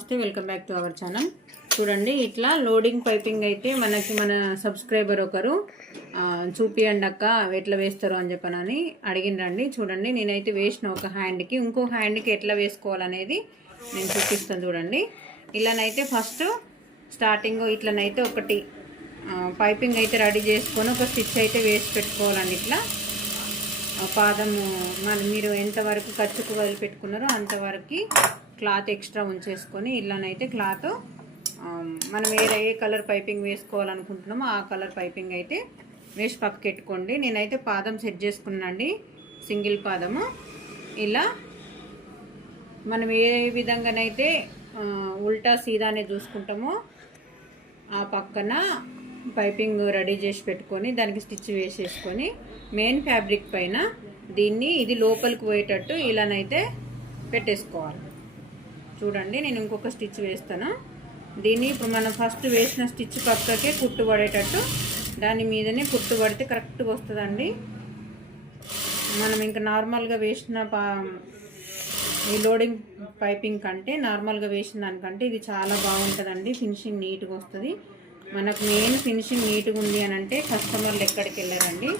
నమస్తే, welcome back to our channel. చూడండి, ఇట్లా లోడింగ్ పైపింగ్ అయితే మన సబ్స్క్రైబర్ ఒకరు చూపియండి అక్క ఎట్లా వేస్తారు అని చెప్పనని అడిగినండి. చూడండి, నేనైతే వేసిన ఒక హ్యాండ్కి, ఇంకో హ్యాండ్కి ఎట్లా వేసుకోవాలనేది నేను చూపిస్తాను. చూడండి, ఇలానైతే ఫస్ట్ స్టార్టింగ్ ఇట్లనైతే ఒకటి పైపింగ్ అయితే రెడీ చేసుకొని ఒక స్టిచ్ అయితే వేసి పెట్టుకోవాలండి. ఇట్లా పాదము మీరు ఎంతవరకు ఖర్చుకు వదిలిపెట్టుకున్నారో అంతవరకు క్లాత్ ఎక్స్ట్రా ఉంచేసుకొని ఇలానైతే క్లాత్ మనం ఏ కలర్ పైపింగ్ వేసుకోవాలనుకుంటున్నామో ఆ కలర్ పైపింగ్ అయితే వేసి పక్కకెట్టుకోండి. నేనైతే పాదం సెట్ చేసుకున్నానండి, సింగిల్ పాదము. ఇలా మనం ఏ విధంగానైతే ఉల్టా సీదానే చూసుకుంటామో ఆ పక్కన పైపింగ్ రెడీ చేసి పెట్టుకొని దానికి స్టిచ్ వేసేసుకొని మెయిన్ ఫ్యాబ్రిక్ పైన ఇది లోపలికి పోయేటట్టు ఇలానైతే పెట్టేసుకోవాలి. చూడండి, నేను ఇంకొక స్టిచ్ వేస్తాను. దీన్ని ఇప్పుడు మనం ఫస్ట్ వేసిన స్టిచ్ పక్కకే కుట్టు పడేటట్టు దాని మీదనే కుట్టు పడితే కరెక్ట్గా వస్తుందండి. మనం ఇంకా నార్మల్గా వేసిన ఈ లోడింగ్ పైపింగ్ కంటే నార్మల్గా వేసిన దానికంటే ఇది చాలా బాగుంటుందండి. ఫినిషింగ్ నీట్గా వస్తుంది. మనకు మెయిన్ ఫినిషింగ్ నీట్గా ఉంది అని అంటే కస్టమర్లు ఎక్కడికి వెళ్ళారండి,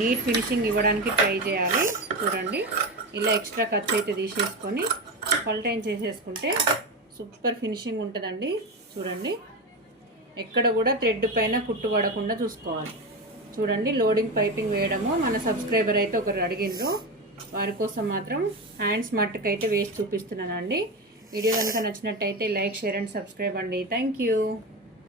నీట్ ఫినిషింగ్ ఇవ్వడానికి ట్రై చేయాలి. చూడండి, ఇలా ఎక్స్ట్రా ఖర్చు అయితే తీసేసుకొని పల్టైన్ చేసేసుకుంటే సూపర్ ఫినిషింగ్ ఉంటుందండి. చూడండి, ఎక్కడ కూడా థ్రెడ్ పైన కుట్టు పడకుండా చూసుకోవాలి. చూడండి, లోడింగ్ పైపింగ్ వేయడము మన సబ్స్క్రైబర్ అయితే ఒకరు అడిగిండ్రు, వారి కోసం మాత్రం హ్యాండ్స్ మట్టుకు అయితే వేసి చూపిస్తున్నానండి. వీడియో కనుక నచ్చినట్టయితే లైక్, షేర్ అండ్ సబ్స్క్రైబ్ అండి. Thank you.